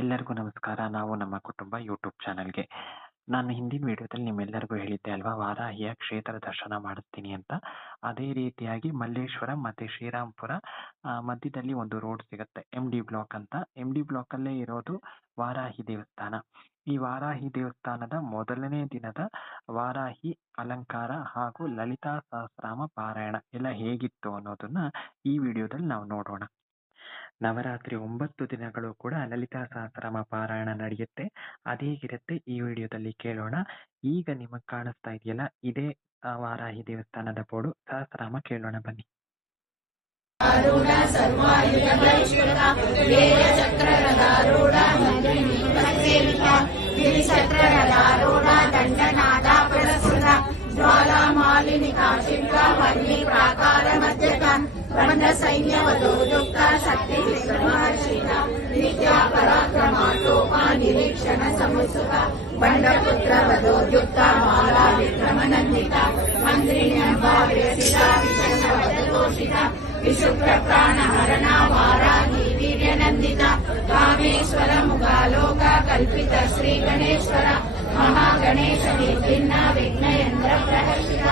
ಎಲ್ಲರಿಗೂ ನಮಸ್ಕಾರ. ನಾವು ನಮ್ಮ ಕುಟುಂಬ ಯೂಟ್ಯೂಬ್ ಚಾನಲ್‌ಗೆ. ನಾನು ಹಿಂದಿನ ವಿಡಿಯೋದಲ್ಲಿ ನಿಮ್ಮೆಲ್ಲರಿಗೂ ಹೇಳಿದ್ದೆ ಅಲ್ವಾ, ವಾರಾಹಿಯ ಕ್ಷೇತ್ರ ದರ್ಶನ ಮಾಡಿಸ್ತೀನಿ ಅಂತ. ಅದೇ ರೀತಿಯಾಗಿ ಮಲ್ಲೇಶ್ವರಂ ಮತ್ತೆ ಶ್ರೀರಾಂಪುರ ಮಧ್ಯದಲ್ಲಿ ಒಂದು ರೋಡ್ ಸಿಗುತ್ತೆ, ಎಂ.ಡಿ ಬ್ಲಾಕ್ ಅಂತ. ಎಂ.ಡಿ ಬ್ಲಾಕಲ್ಲೇ ಇರೋದು ವಾರಾಹಿ ದೇವಸ್ಥಾನ. ಈ ವಾರಾಹಿ ದೇವಸ್ಥಾನದ ಮೊದಲನೇ ದಿನದ ವಾರಾಹಿ ಅಲಂಕಾರ ಹಾಗೂ ಲಲಿತಾ ಸಹಸ್ರನಾಮ ಪಾರಾಯಣ ಎಲ್ಲ ಹೇಗಿತ್ತು ಅನ್ನೋದನ್ನ ಈ ವಿಡಿಯೋದಲ್ಲಿ ನಾವು ನೋಡೋಣ. ನವರಾತ್ರಿ 9 ದಿನಗಳು ಕೂಡ ಲಲಿತಾ ಸಹಸ್ರನಾಮ ಪಾರಾಯಣ ನಡೆಯುತ್ತೆ. ಅದೇಗಿರುತ್ತೆ ಈ ವಿಡಿಯೋದಲ್ಲಿ ಕೇಳೋಣ. ಈಗ ನಿಮಗೆ ಕಾಣಿಸ್ತಾ ಇದೆಯಲ್ಲ, ಇದೇ ವಾರಾಹಿ ದೇವಸ್ಥಾನದ ಬೋರ್ಡು. ಸಹಸ್ರನಾಮ ಕೇಳೋಣ ಬನ್ನಿ. ಸೈನ್ಯವದೋದುಕ್ತ ಶಕ್ತಿ ವಿಕ್ರಮಹರ್ಷಿಣ ನಿತ್ಯ ಪರಾಕ್ರಮಾಟೋಪ ನಿರೀಕ್ಷಣ ಸಮುತ್ಸುಕ ಬಂಡಪುತ್ರ ವದೋದ್ಯುಕ್ತ ಮಾಲಾ ವಿಕ್ರಮನಂದಿತ ಮಂತ್ರಿಣ್ಯಂಬ ವಿರಸಿತ ವಿಶಂಕವದತೋಷಿತ ವಿಶುಕ್ರ ಪ್ರಾಣ ಹರಣ ವಾರಾಹಿ ವೀರ್ಯನಂದಿತ ಕಾಮೇಶ್ವರ ಮುಖಾಲೋಕ ಕಲ್ಪಿತ ಶ್ರೀ ಗಣೇಶ್ವರ ಮಹಾಗಣೇಶ ನಿರ್ವಿಘ್ನ ವಿಘ್ನಯಂತ್ರ ಪ್ರಹರ್ಷಿತ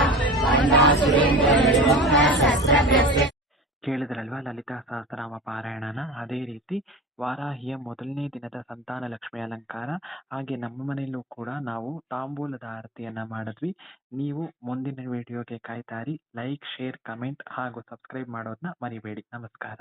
ಸುರೇಂದ್ರ ನಿರ್ಮೋಹ ಶಸ್ತ್ರಗ್ರಸ್ತ. ಕೇಳಿದ್ರಲ್ವಾ ಲಲಿತಾ ಸಹಸ್ರನಾಮ ಪಾರಾಯಣನ? ಅದೇ ರೀತಿ ವಾರಾಹಿಯ ಮೊದಲನೇ ದಿನದ ಸಂತಾನ ಲಕ್ಷ್ಮಿ ಅಲಂಕಾರ. ಹಾಗೆ ನಮ್ಮ ಮನೆಯಲ್ಲೂ ಕೂಡ ನಾವು ತಾಂಬೂಲದ ಆರತಿಯನ್ನ ಮಾಡಿದ್ವಿ. ನೀವು ಮುಂದಿನ ವಿಡಿಯೋಗೆ ಕಾಯ್ತಾರಿ. ಲೈಕ್, ಶೇರ್, ಕಮೆಂಟ್ ಹಾಗೂ ಸಬ್ಸ್ಕ್ರೈಬ್ ಮಾಡೋದನ್ನ ಮರಿಬೇಡಿ. ನಮಸ್ಕಾರ.